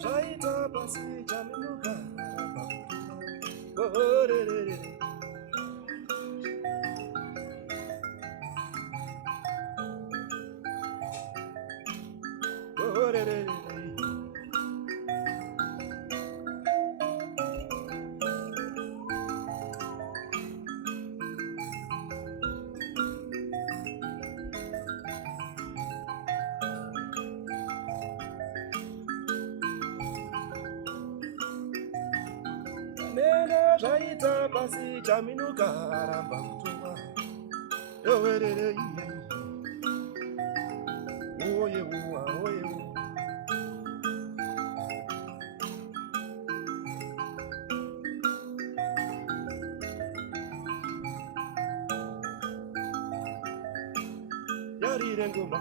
zvaita pasi chaminuka nene zvaita pasi chaminuka ramba kutumwa yowerere iye oye uwa oye uwa yarire ngoma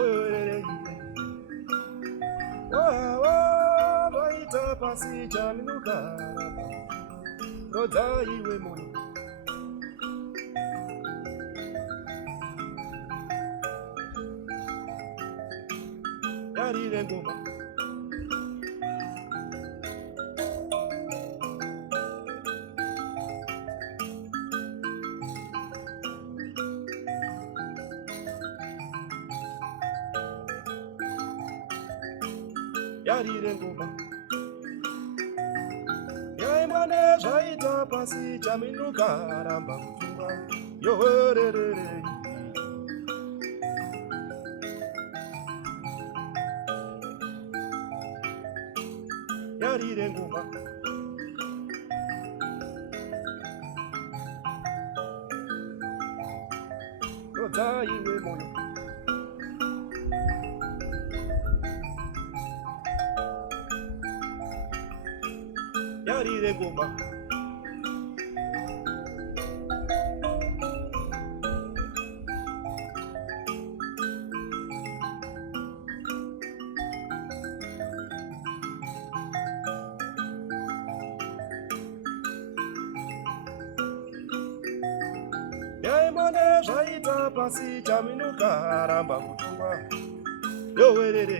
oye wawa vaita pasi chaminuka rodza iwe moyo yarire ngoma yarire ngoma yaimane zvaita pasi chaminuka ramba kutumwa yohererere yarire ngoma rodza iwe moyo yarire ngoma yaimane zvaita pasi chaminuka ramba kutumwa yowerere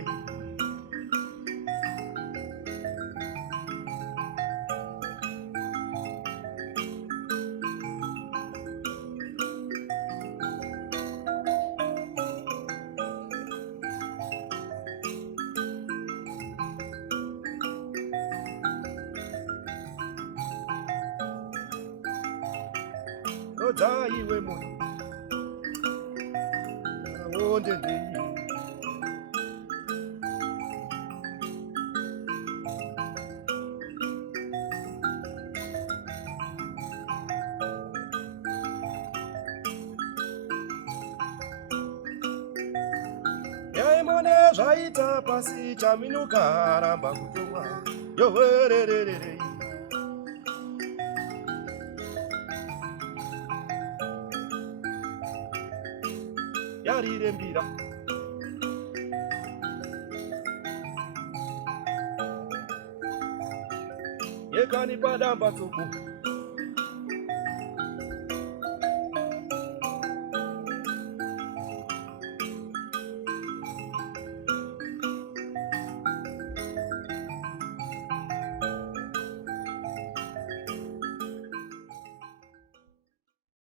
rodza iwe moyo wondendei yaimane zvaita pasi chaminuka ramba kutumwa yohererere yarire mbira yekani padamba tsoko